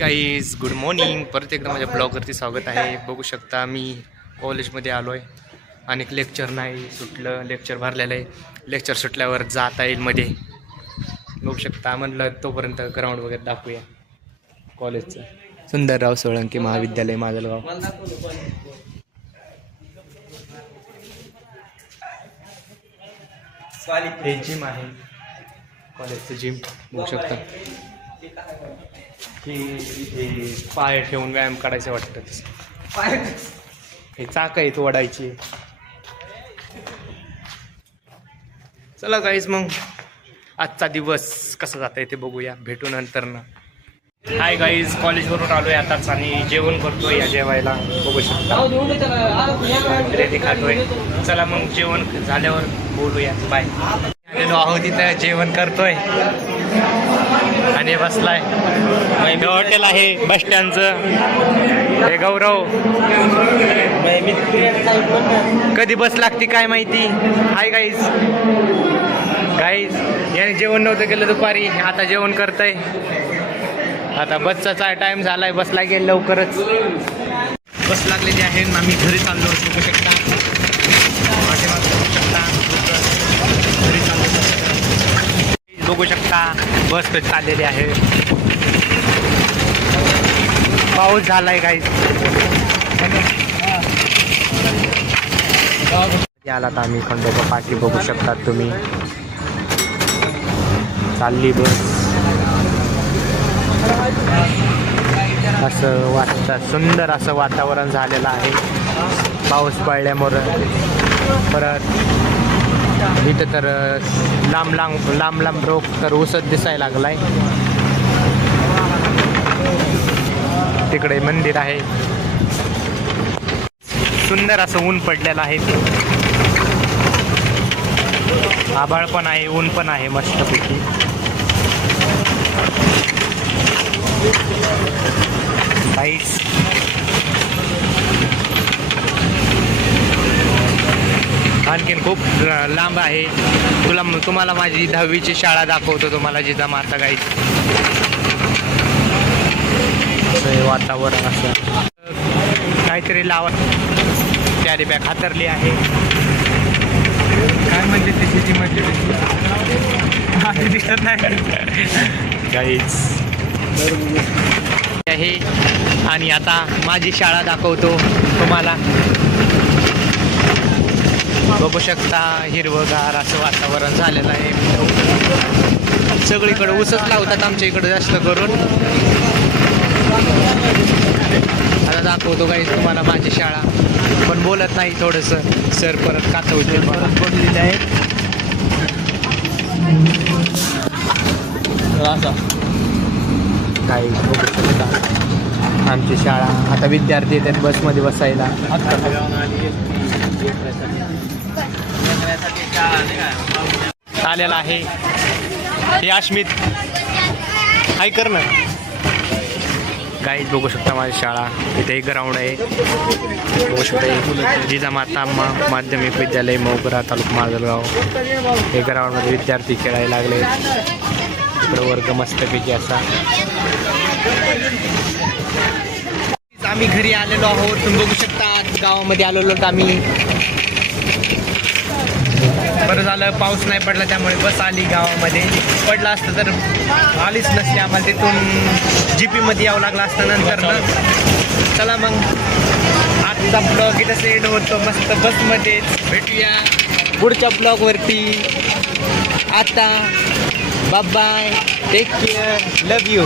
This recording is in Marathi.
Guys good morning. परत एकदा माझ्या ब्लॉगवरती स्वागत आहे. बघू शकता मी कॉलेजमध्ये आलो आहे. अनेक लेक्चर नाही सुटलं, लेक्चर भरलेलं आहे. लेक्चर सुटल्यावर जाता येईल मध्ये. बघू शकता म्हणलं तोपर्यंत ग्राउंड वगैरे दाखवूया कॉलेजचं. सुंदरराव सोळंकी महाविद्यालय माजलगाव. हे जिम आहे, कॉलेजचं जिम बघू शकता. हे पाय ठेवून व्यायाम करायचं वाटतं तसं. हे चाक आहेत ओढायची. चला गाईज मग आजचा दिवस कसा जाता ते बघूया, भेटू नंतर ना. हाय गाईज, कॉलेजवरून आलोय आताच आणि जेवण करतोय. या जेवायला बघू शकता रेडी खातोय. चला मग जेवण झाल्यावर बोलूया. बाय. आलेलो आहोत तिथं, जेवण करतोय आणि बसलाय. हॉटेल आहे बस स्टँडचं. हे गौरव कधी बस लागते काय माहिती. Hi guys. याने जेवण नव्हतं केलं दुपारी, आता जेवण करतय. आता बसचा टाइम झालाय, बसला गेलं लवकरच. बस लागलेली आहे. आम्ही घरी चाललो. बघू शकता घरी चाललो. बघू शकता बस चाललेली आहे. पाऊस झालाय काही. आलात आम्ही खंडोबा पाठी. बघू शकता तुम्ही चालली बस. असं वाटतं, सुंदर असं वातावरण झालेलं आहे पाऊस पडल्यामुळे. परत इथं तर लांब लांब रोख तर उसत दिसायला लागलाय. तिकडे मंदिर आहे. सुंदर असं ऊन पडलेलं आहे. आभाळ पण आहे, ऊन पण आहे मस्तपैकी. काहीच आणखीन खूप लांब आहे. तुम्हाला माझी 10वीची शाळा दाखवतो तुम्हाला, जिजामाता गाईज. वातावरण असं काहीतरी लावत. कॅरी बॅग हातरली आहे. काय म्हणते ती शेतीमध्ये दिसत नाही गाईज आहे. आणि आता माझी शाळा दाखवतो तुम्हाला. बघू शकता हिरवगार असं वातावरण झालेलं आहे. सगळीकडे ऊसच लावतात आमच्या इकडे जास्त करून. आता दाखवतो काही तुम्हाला माझी शाळा, पण बोलत नाही थोडंसं. सर परत काचवते परत बोललेले आहे. काही बघू शकता आमची शाळा. आता विद्यार्थी येतात बसमध्ये बसायला. आलेला आहे हे अश्मित. हाय कर ना. गाईज बघू शकता माझी शाळा. इथे एक ग्राउंड आहे. बघू शकता जिजामाता माध्यमिक विद्यालय मोगरा, तालुका माजलगाव. हे ग्राउंडमध्ये विद्यार्थी खेळायला लागले. इकडे वर्ग मस्तपैकी असा. आम्ही घरी आलेलो आहोत. तुम्ही बघू शकता गावामध्ये आलेलो आम्ही. बरं झालं पाऊस नाही पडला, त्यामुळे बस आली गावामध्ये. पडला असतं तर आलीच नसते आम्हाला. तिथून जीपीमध्ये यावं लागलं असतं नंतर ना. चला मग आजचा ब्लॉग इथं सेंड होतो मस्त बसमध्ये. भेटूया पुढच्या ब्लॉगवरती. आता bye bye, take care, love you.